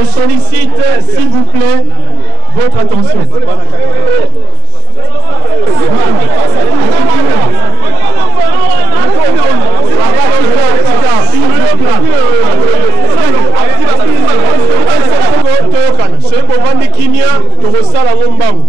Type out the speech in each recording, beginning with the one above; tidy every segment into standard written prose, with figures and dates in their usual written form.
Je sollicite, s'il vous plaît, votre attention. C'est pour vendre des kimia, tu ressens la lombangue.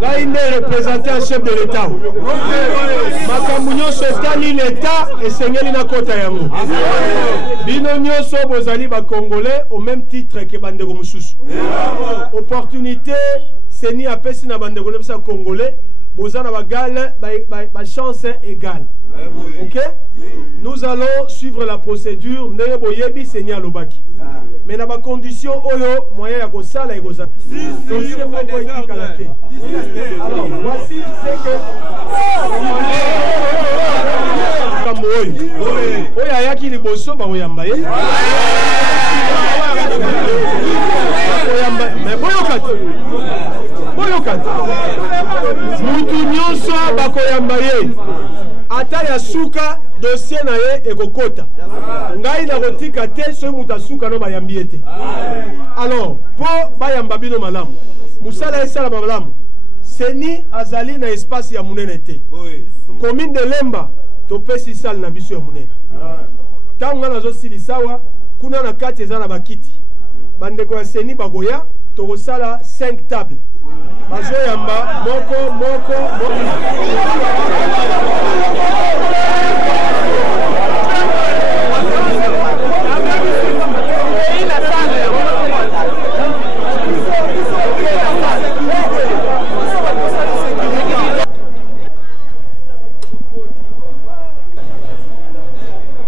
Ngai ne représenté un chef de l'État. Makamunyo sotali l'État et sengeli na kota yango. Bino nyonso bozali ba Congolais au même titre que bandeko mususu. Opportunité seni apesi na bandeko na Congolais, bozana ba chance égale. Ok? Nous allons suivre la procédure ndenge boyebi seni alobaki. Mais na ba condition oyo moyen ya kosala ekozala. Alors voici c'est que oyo ayaki liboso bakoyamba ye mais boyokati mutu nyonso bakoyamba ye ata ya suka dossier na ye ekokota ngai nakotika te soki mutu asuka no bayambi ye te. Alors po bayamba bino malamu musala esalama malamu seni azali na espace ya munene te. Commune de Lemba topesi sale na biso ya munene ntango nga nazosilisawa kuna na kati eza na bakiti bandeko ya seni bakoya tokosala 5 table bazoyamba moko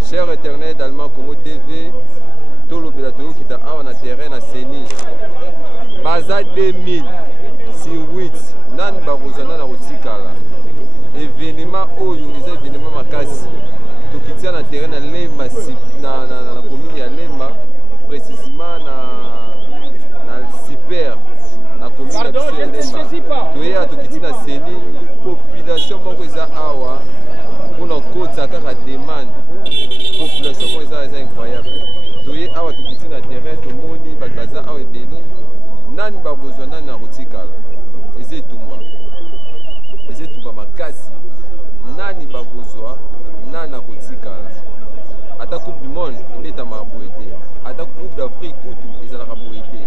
Cher éternel d'Allemand Congo TV, tout le bilato qui t'a en terrain à Seni. Baza 2000, si 8, nan barozana na rotikala. Événement oyo, les événements makasi. Tout qui tient en terrain à Lemba, na commune ya Lemba, précisément na Super, na commune ya Lemba. Tout est à tout qui tient à Seni, population moko eza awa, pour nos côtes à la demande. Population est incroyable. Toye awa tukiti na terrain to moni bakaza awa ebele nani ba besoin nani na rotikala ezetumba makasi nani ba besoin nani na rotikala ata coupe du monde ndeta maboete ata coupe d'Afrique kutu ezala kaboete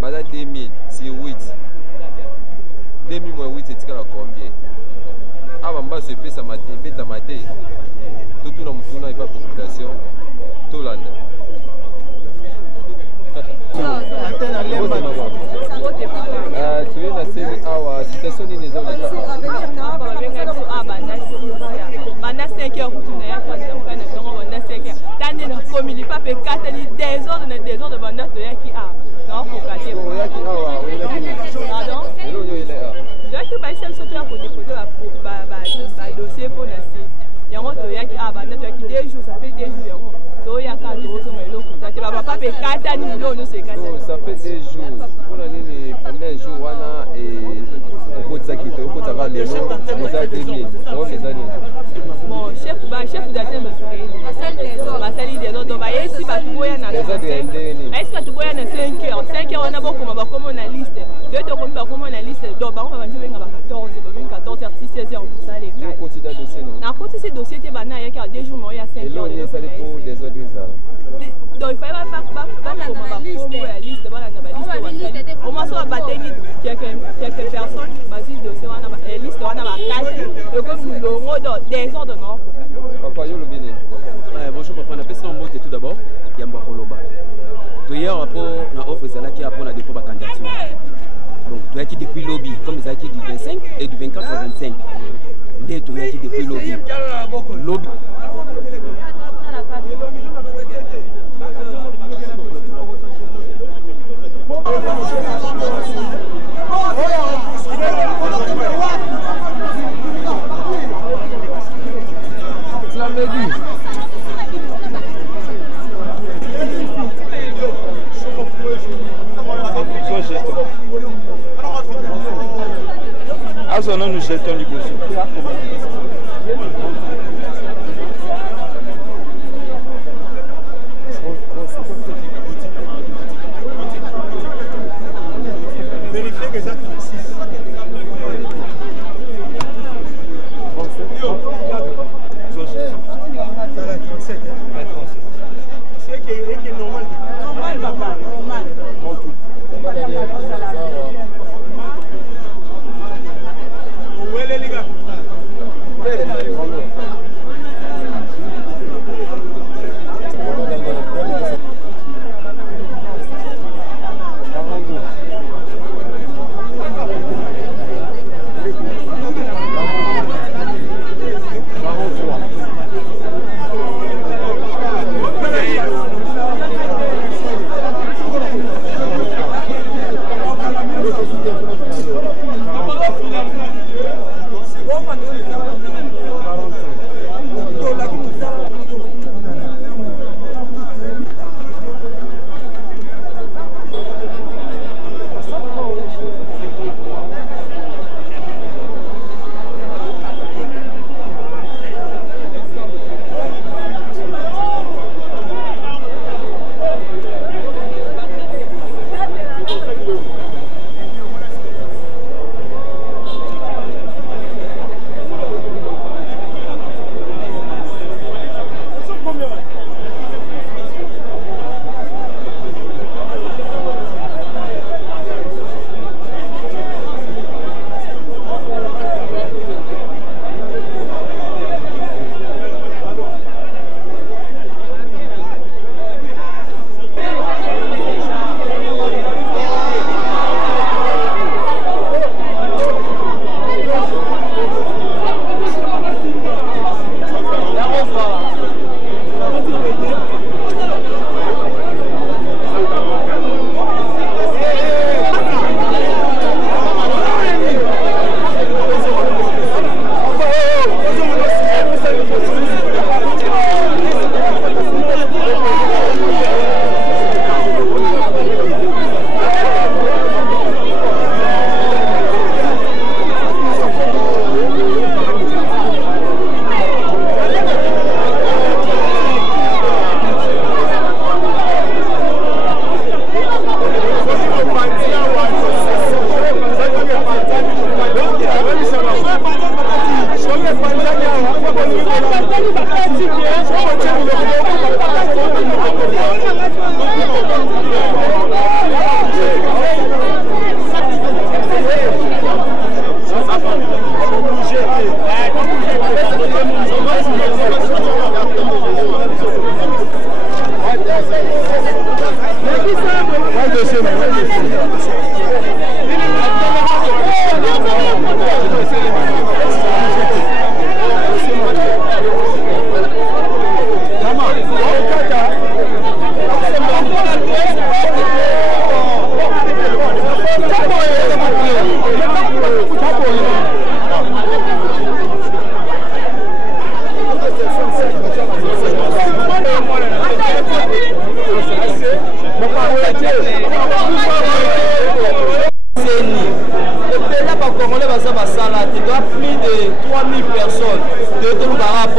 bada 2000 c'est 8 2000 moins 8 etikala combien aba mbaso epesa mate beta mate tout na mfuna ipa population tolanda tuye na seni awa situation nini ezoleka banda 5 heures kutuna ya kwa na tongo banda 5 heures tande na komili pa pe katani désordre banda toyaki a na kokate oyaki awa oyela kini pardon elo nyo ile a doki ba sel soto ya ko déposer ba dossier pour la seni yango toyaki a banda toyaki 2 jours ça fait 2 jours yango toyaka tozo mailo kuzate ba papa pe katani ndo nyo se katani ça fait 2 jours pour la nini premier jour wana et okotsa kito okotsa lelo okotsa 2000 donc ezani bon chef d'atteindre basali des autres ba yesi ba tuboya na est-ce que tuboya na 5 heures wana bokoma ba komo na liste yo to komi ba komo na liste donc ba ko ba njobenga ba 14 heures 16 heures musale ka yo koti da dossier non na koti ce dossier te bana ya ka 2 jours no ya 5 heures elo ni sali pour des autres donc il fallait pas komo ba komo ya liste bana na ba liste au moins so ba tenir quelques personnes basi dossier wana ba liste wana ba kasi et comme longo des ordres non papa yo lobini bonjour papa na pesa mbote tout d'abord yamba koloba to hier rapport na offre zalaki après na dépôt ba candidature donc to yaki depuis lobby comme zalaki du 25 et du 24 au 25 dès to yaki depuis lobby Nous jetons les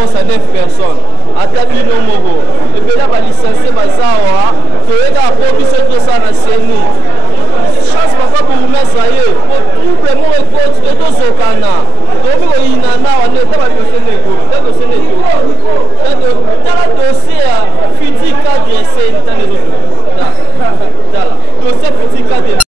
poste à 9 personnes. Atabi no moro. Et puis là, licencié Bazawa, que les gars pour qui se trouve ça dans CENI. Chance papa pour vous mettre ça y est. Pour trouver mon écoute, de tous au Cana. Donc, il y a un état de dossier. Dans le dossier, futur cadre et CENI. Dans le dossier futur cadre.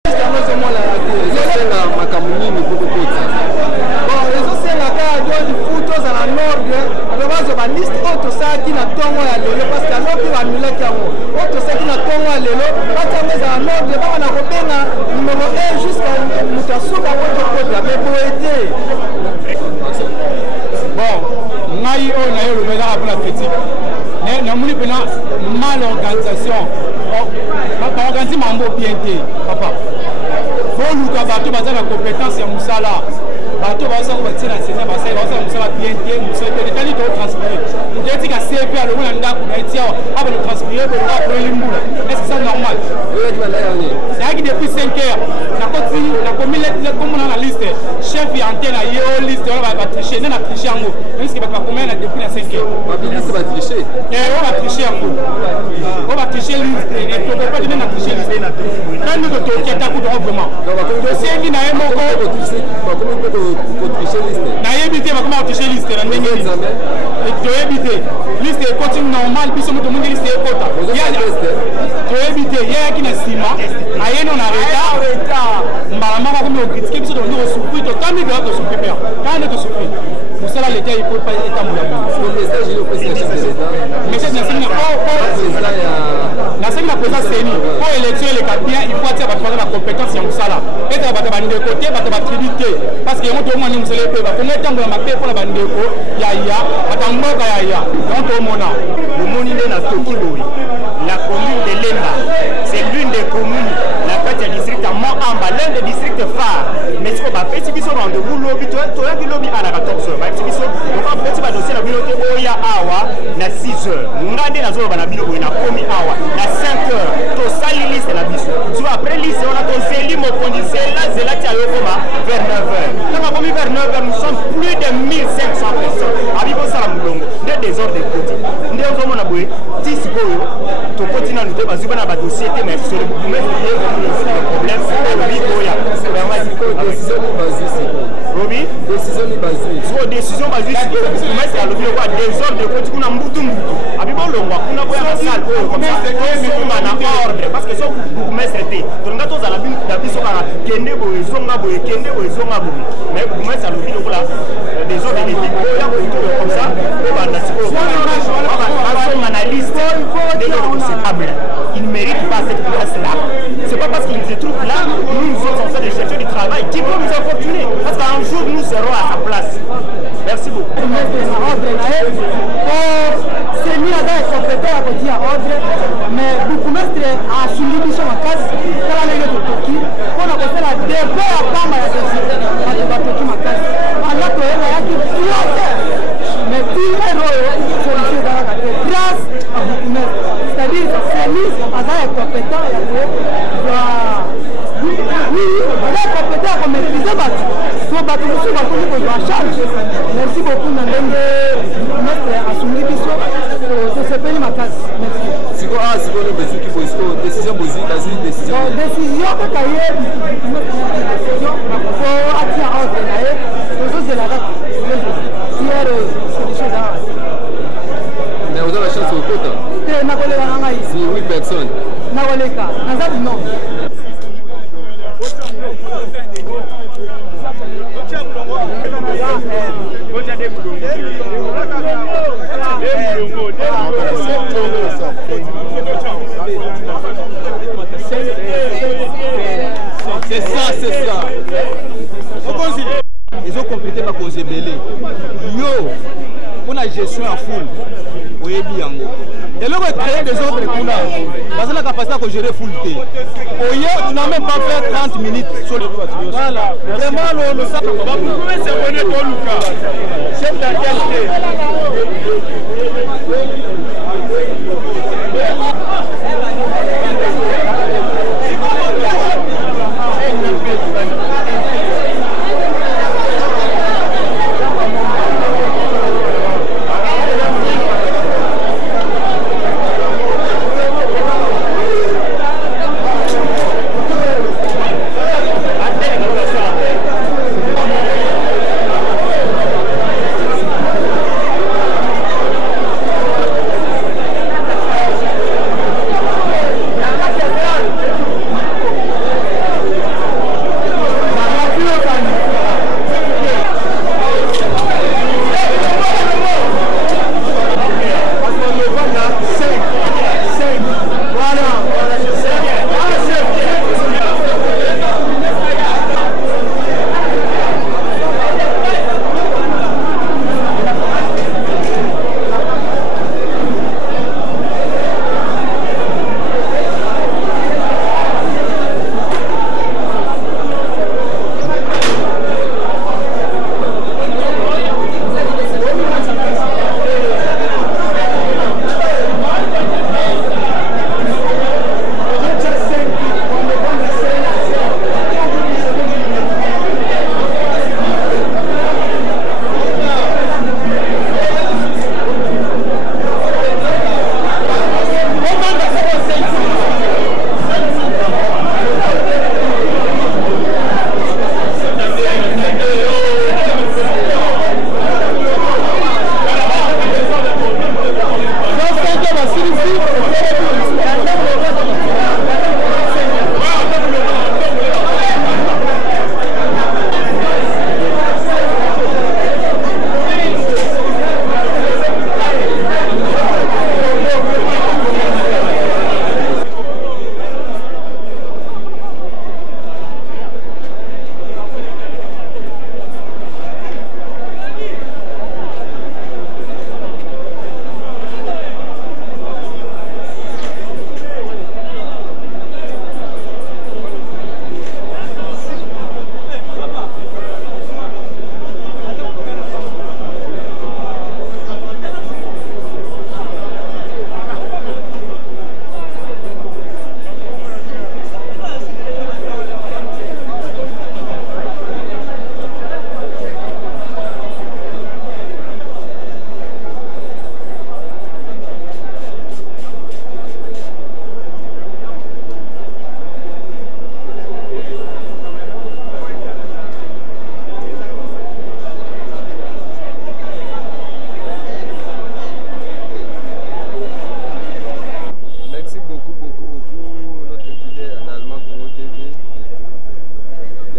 liste auto saki na tongo ya lelo parce que alobi ba milaki yango auto saki na tongo ya lelo batango za nord ba na kobenga numéro 1 jusqu'à mutasuka auto kota mais boete bon ngai o na yo le meza pour la critique na muli pena mal organisation ba organiser mambo bien te papa bon luka bato baza na compétence ya musala bato baza ko batina senya basai baza musala bien te musala te tali to transpirer ndeti ka CV a lo mona ndako na etia aba le transpirer bo ka pour limbula est-ce que c'est normal oui tu vas là yani c'est qui depuis 5 heures na koti na komile comme on a la liste chef ya antenne yo liste on va tricher na tricher yango est-ce que ba combien na depuis na 5 heures ba liste ba tricher on va tricher yango on va tricher liste et to pas de na tricher liste na quand nous to qui ta coup vraiment dossier qui na moko na yebite ba comment tricher liste na ndenge et to yebite liste continue normal biso moto mungi liste ekota to yebite ya ki na sima ayeno na retard mbala mama comme on critique biso to ndo souffrir to tambi de to souffrir père quand on to souffrir pour cela l'état il faut pas état moula le message il est chef de l'état message na sina na sina présence CENI pour élection les capiens il faut attirer ba compétence ya musala et ba bande côté ba tribité parce que on moni musala pe ba comme tango na mape pour la bande ko ya batamboka ya donc au mona le moni na Tokiboui la commune de Lenda c'est l'une des communes la fête du district à Moamba l'un des districts phares mais ce qu'on va faire c'est qu'ils sont rendez-vous lobby toi qui lobby à la 14h ba c'est qu'ils on va petit ba dossier na binote oya awa na 6h ngade na zo ba na binote na komi awa na 5h to sali liste la biso tu après liste on a ton zeli mo condition là c'est là tu as yokoma vers 9h quand on va vers 9h nous sommes plus de 1500 personnes abibo sala mulongo des ordres de côté ndé ozo mona boye tisi boyo to continue nous débat sur na ba dossier mais sur le mais le problème c'est le boya décision basée Robi décision basée sur décision basée mais c'est le quoi des ordres de côté kuna mbutu abibo longwa kuna boya na salle comme ça on a ordre parce que so mais c'était donc ngato za la biso kana kende boye zonga boye kende boye zonga boye mais mais ça le là des ordres de boya comme ça il ne mérite pas cette place-là. C'est pas parce qu'il se trouve là, nous sommes en train de chercher du travail qui peut nous infortuner. Parce qu'un jour, nous serons à sa place. Merci beaucoup. C'est mis à être compétent à dire ordre, mais beaucoup de à souligner sur ma case, pour la de Toki, on a fait la dépôt à Pama à Toki ma case. On a trouvé la qui mais tout est solution dans la grâce à beaucoup. C'est-à-dire c'est mis à être compétent et oui, on est compétent à maîtriser battu. So battu aussi va qu'on en charge. Merci beaucoup Nandenge mettre à souligner biso to se payer ma case. Merci. C'est quoi c'est quoi le besoin qui faut décision décision. Décision que cahier décision pour attirer ordre là c'est la date. Mais vous avez la chance au côté. C'est 8 personnes. Non. C'est ça. Ils ont complété ma cause belé. Yo, pour la gestion en foule, vous voyez bien. Et là, on créer des ordres qu'on a. Parce que la capacité à gérer foule. Tu n'as même pas fait 30 minutes sur le voiture. Voilà. Vraiment, le sac. Vous pouvez s'abonner au Lucas. Chef d'orchestre.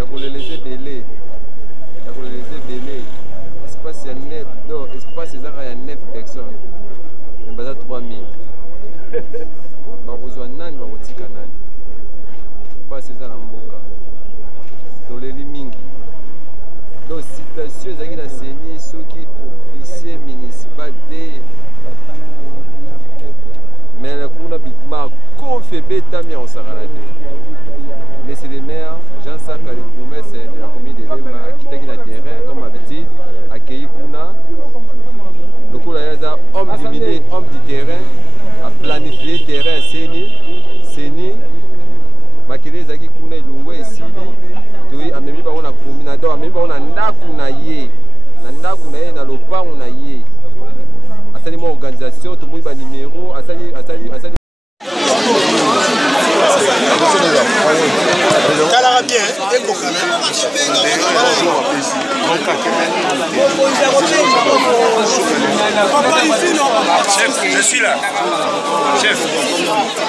nakoleleza ebele espace ya 9 do espace ezaka ya 9 personnes me baza 3000 bakozwa nani bakotika nani espace eza na mboka toleli mingi donc citation ezalaki na seni soki officier municipal te mais kuna makofi ebetami ya kosakana te. Monsieur le maire, Jean Saka, le promesse de la commune de Lemba, akitaki na terrain, comme habitude, accueilli Kuna. Le coup là, homme du terrain, a planifié le terrain, Seni, Makele Zaki Kuna, Ilungo et Sili, Toi, a même pas on a commune, a même pas on a Nakuna Ye, na Lopa on a Ye. Asali mon organisation, tout le monde a numéro, asali. Calara bien, Chef, je suis là. Chef,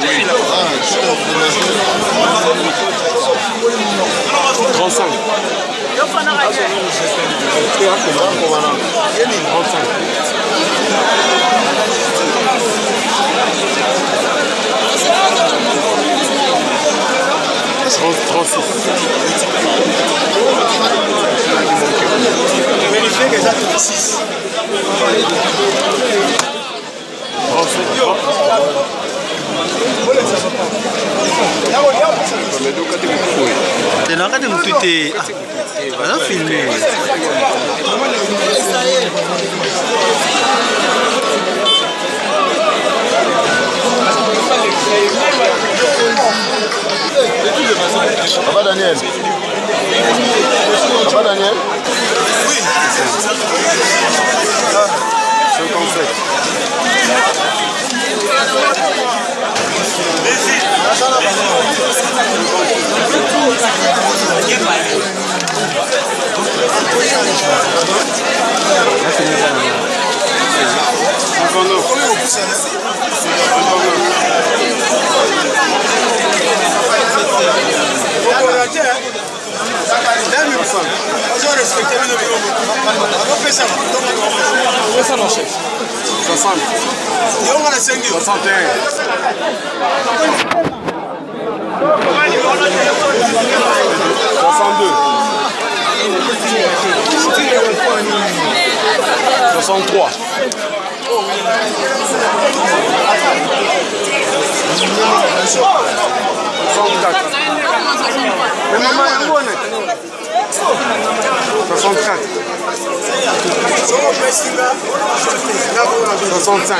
je suis là. 35. 36. Vérifiez que ça fait 6. Tenaka de mutute. Ana filmé. Papa Daniel. Papa Daniel. Oui. 57. Mais maman, il y a un bon 64. 65.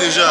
Déjà.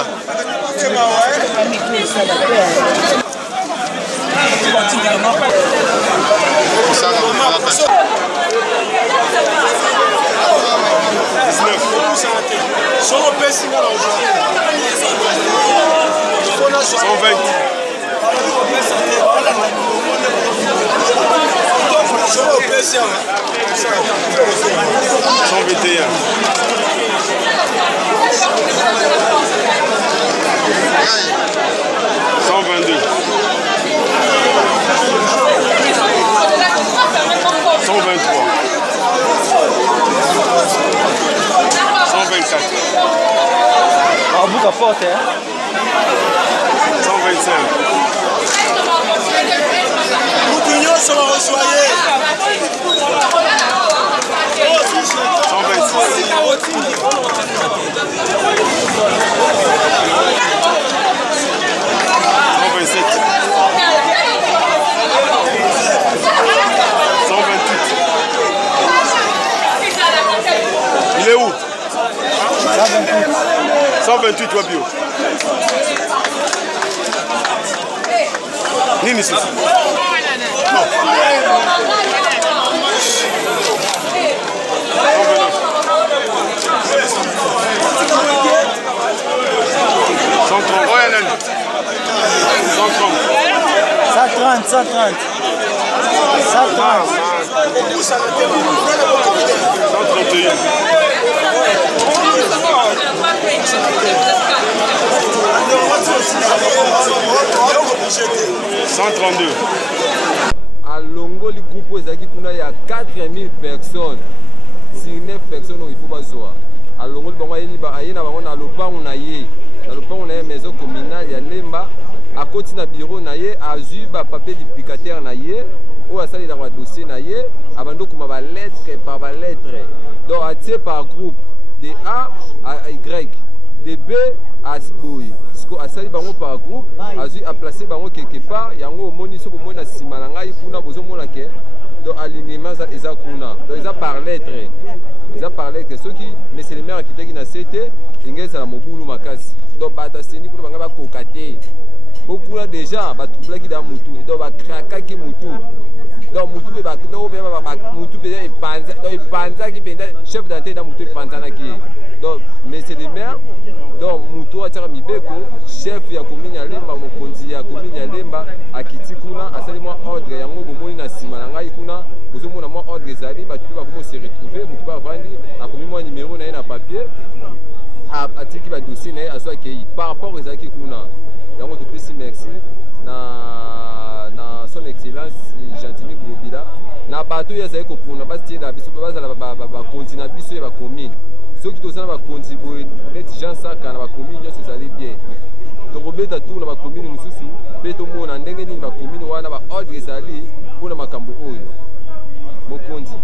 124. On boucle à porte, hein. 125. Moutounio, ça va resoyer. 128. Il est où? 128 Wabio. Nini c'est? Non. 130. 130. 132. À Longoli groupe ezaki kuna ya 4000 personnes. 9 personnes il faut bazoa. À Longoli bango ayena bango na lopango na ye. Na lopango na ye maison communale ya Lemba. À côté na bureau na ye azu ba papier duplicateur na ye. Ou asali dans le dossier na ye. Abando kuma ba lettre par ba lettre. Donc atie par groupe de A à Y. De B à Boy. Asali bango par groupe, azu a placé bango quelque part, yango moni so bomona sima na ngai kuna bozo mona ke do alignement eza kuna. Donc eza par lettre. Eza par lettre soki monsieur le maire kitaki na CT, ingesa na mobulu makasi. Donc bata seni kuna banga ba kokate. Beaucoup là déjà ba trouble ki da mutu, donc ba kraka ki mutu. Donc mutu ba do ba mutu be epanza, donc epanza ki benda chef d'antenne da mutu epanza na ki. Donc monsieur le maire donc mutu ataka mibeko chef ya commune ya Lemba mokonzi ya commune ya Lemba akiti kuna asali mwa ordre yango bomoni na sima na ngai kuna bozo mona mwa ordre ezali ba tu ba comment se retrouver mutu ba vandi akomi mwa numéro na ye na papier atiki ba dossier na ye aswa kei par rapport ezaki kuna yango to pesi merci na son excellence Gentimi Globila na bato ya zai ko pona ba tienda biso ba za ba continue biso ya ba commune. Ceux qui sont dans la contribution, les gens qui sont dans la commune, ils allaient bien. Donc, on met tout dans la commune, nous sommes tous, tout le monde, on est dans la commune, on a ordre les alliés pour la Macambo. Mon condi.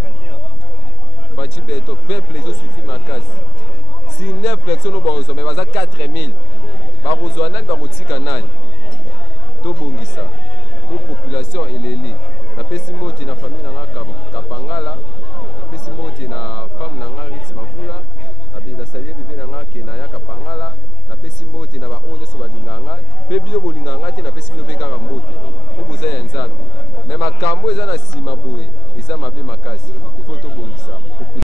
Fati Beto, peuple, les autres suffisent ma case. Si 9 personnes ont besoin, mais il y a 4000. Barozo anan, baroti kanan. To bongisa. Pour population, elle est là. La personne qui est dans la famille, Kapangala. La personne qui est dans la femme, Ritsimavula. Na salie bébé na ngaki na yaka pangala na pesi mbote na ba onyo so balinganga pe bio bolinganga te na pesi bino pe kaka mbote po boza ya nzambe me makambo eza na sima boye eza mabe makasi il faut to bongisa